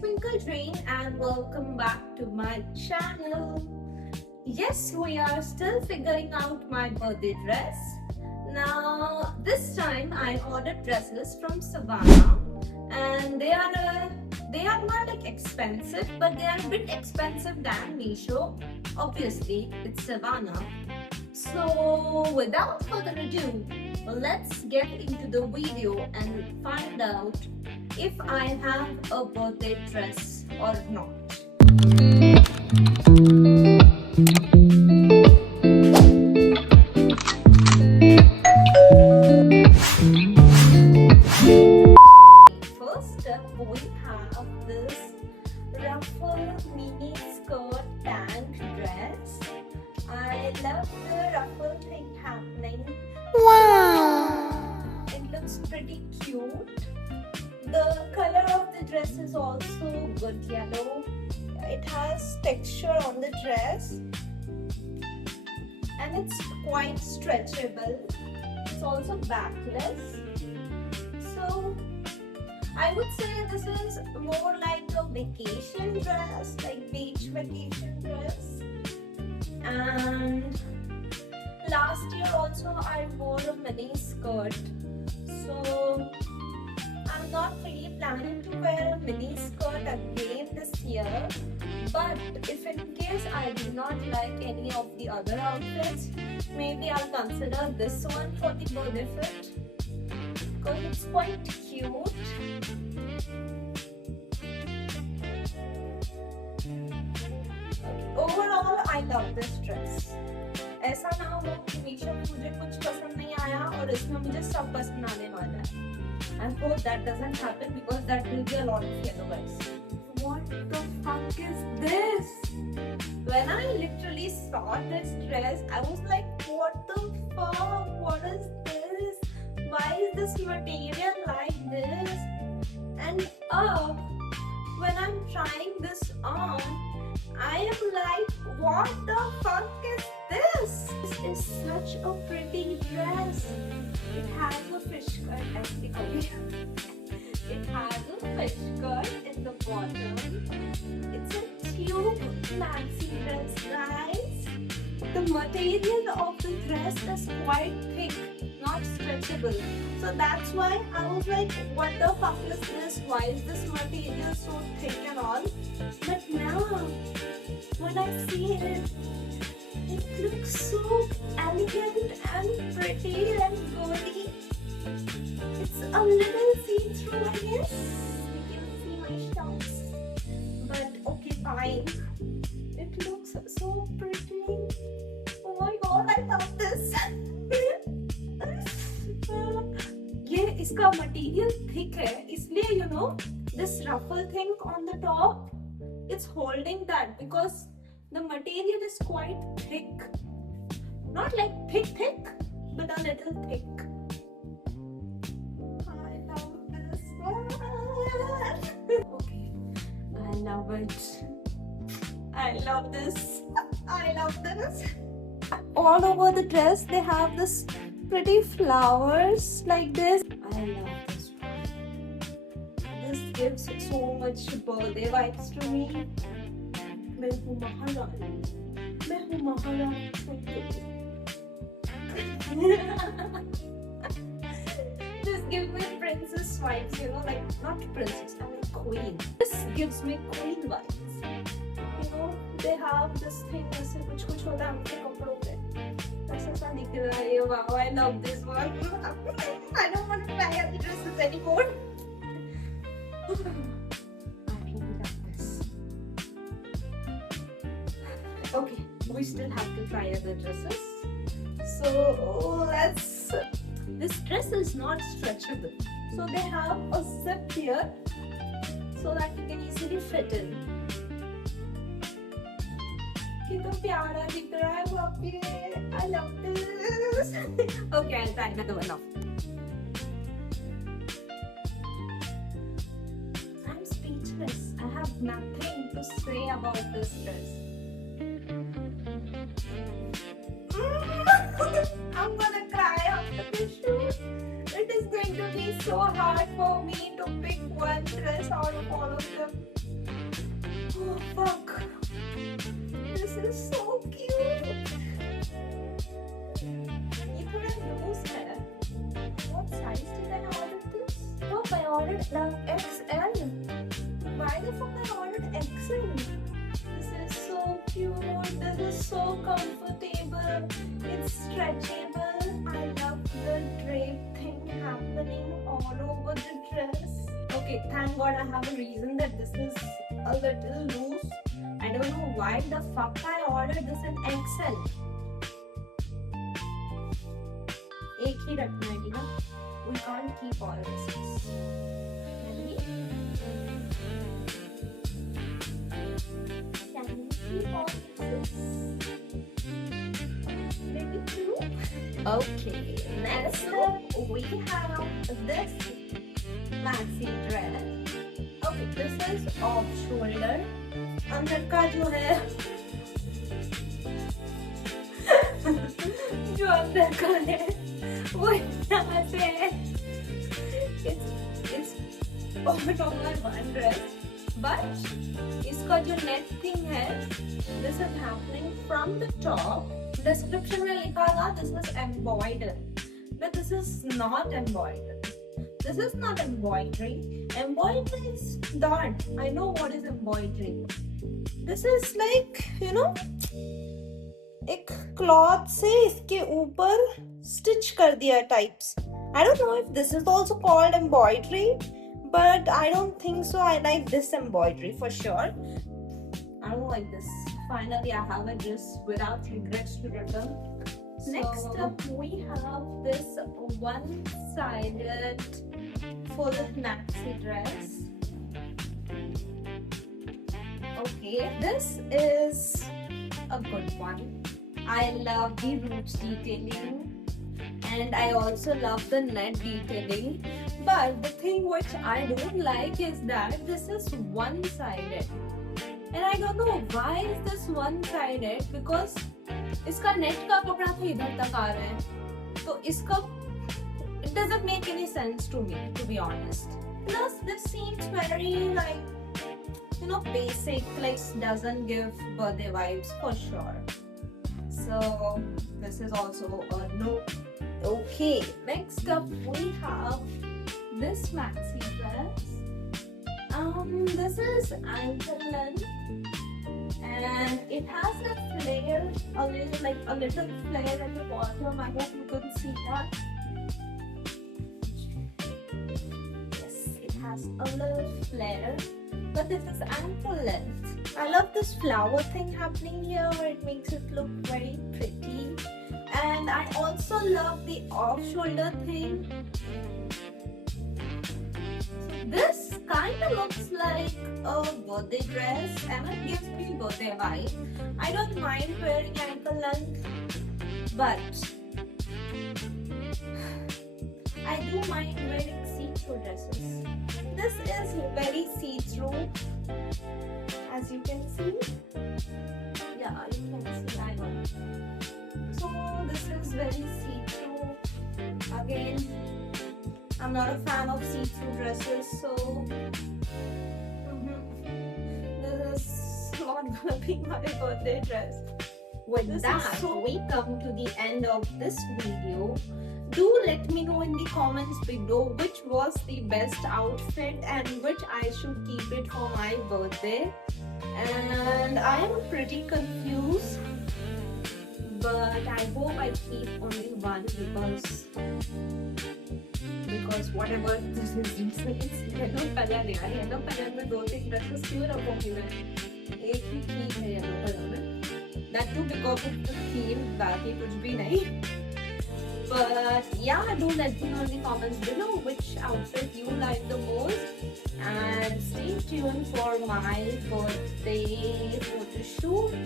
Twinkle Train and welcome back to my channel. Yes, we are still figuring out my birthday dress. Now, this time I ordered dresses from Savannah and they are not like expensive, but they are a bit expensive than Meesho. Obviously, it's Savannah. So, without further ado, let's get into the video and find out if I have a birthday dress or not. First up, we have this ruffle mini skirt tank dress. I love the ruffle thing happening. Wow! It looks pretty cute. The color of the dress is also good yellow. It has texture on the dress and it's quite stretchable. It's also backless. So I would say this is more like a vacation dress, like beach vacation dress. And last year also I wore a mini skirt. So I'm not really planning to wear a mini skirt again this year, but if in case I do not like any of the other outfits, maybe I'll consider this one for the birthday fit because it's quite cute. Overall, I love this dress. ऐसा ना हो कि मीशो मुझे कुछ पसंद नहीं आया और इसमें मुझे सब पसंद आने वाला है. I hope that doesn't happen because that will be a lot of yellow, guys. What the fuck is this? When I literally saw this dress, I was like, what the fuck? What is this? Why is this material like this? And when I'm trying this on, I am like, what the fuck is this? This is such a pretty dress. It has a fish cut at the end. It has a fish cut in the bottom. It's a tube maxi dress, guys. The material of the dress is quite thick, not stretchable. So that's why I was like, what the fuck is this? Why is this material so thick and all? But now, when I see it, it looks so elegant and pretty and girly. It's a little see-through, I guess. You can see my stumps. But okay, fine. It looks so pretty. Oh my god, I love this. ये इसका material thick है, इसलिए you know this ruffle thing on the top, it's holding that because the material is quite thick. Not like thick, but a little thick. I love this one. Okay, I love it. I love this. I love this. All over the dress, they have this pretty flowers like this. I love this one. This gives so much birthday vibes to me. मैं हूँ महारानी. मैं हूँ महारानी. This gives me princess vibes, you know, like not princess, I mean queen. This gives me queen vibes. You know, they have this thing ऐसे कुछ होता है उनके कपड़ों पे. ऐसा दिख रहा है. Wow, I love this one. I don't want to try other dresses anymore. I really love this. Okay, we still have to try other dresses. So let's. This dress is not stretchable, so they have a zip here so that you can easily fit in. कितना प्यारा दिख रहा है बाप रे. I love this. Okay, I'll try another one now. I'm speechless. I have nothing to say about this dress. I'm gonna cry after this shoot. It is going to be so hard for me to pick one dress out of all of them. fuck? This is so cute. ये थोड़ा loose है. What size did I order this? Oh, I ordered XL. Why the fuck I ordered XL? This is so cute. This is so comfortable. It's stretchable. I love the drape thing happening all over the dress. Okay, thank God I have a reason that this is a little loose. I don't know why the fuck I ordered this in XL. एक ही रखना है ना. We can't keep all this. Can we? Can we keep all this? Maybe two? Okay, next up we have this maxi dress. Okay, this is off shoulder. अंदर का जो है जो अंदर का है वो यहाँ से है. It's over one dress, but इसका जो neck thing है, this is happening from the top. Description में लिखा था this is embroidered, but this is not embroidered. This is not embroidery. Embroidery is that. I know what is embroidery. This is like, you know, एक cloth से इसके ऊपर stitch कर दिया types. I don't know if this is also called embroidery, but I don't think so. I like this embroidery for sure. I don't like this. Finally, I have a dress without regrets to return. So, next up, we have this one-sided full maxi dress. Okay, this is a good one. I love the roots detailing and I also love the net detailing. But the thing which I don't like is that this is one-sided. And I don't know why is this one-sided, because इसका net का कपड़ा तो इधर तक आ रहा है, तो इसका it doesn't make any sense to me, to be honest. Plus this seems very like, you know, basic, like doesn't give birthday vibes for sure. So this is also a no. Okay, next up we have this maxi dress. This is ankle length and it has a flare, a little flare at the bottom. I hope you could see that. Yes, it has a little flare, but this is ankle length. I love this flower thing happening here. It makes it look very pretty. And I also love the off-shoulder thing. This kind of looks like a birthday dress and it gives me birthday vibe. I don't mind wearing ankle length, but I do mind wearing see-through dresses. This is very see-through, as you can see. Yeah, you can see, I know. So this is very see-through. Again, I'm not a fan of see-through dresses, so this is not gonna be my birthday dress. With that, we come to the end of this video. Do let me know in the comments below which was the best outfit and which I should keep it for my birthday. And I am pretty confused, but I hope I keep only one because whatever this is yellow color है यार, yellow color में 2-3 dresses क्यों रखूंगी मैं? एक ही ठीक है yellow color में. That too because of the theme, बाकी कुछ भी नहीं. But yeah, do let me know in the comments below which outfit you like the most, and stay tuned for my birthday photo shoot.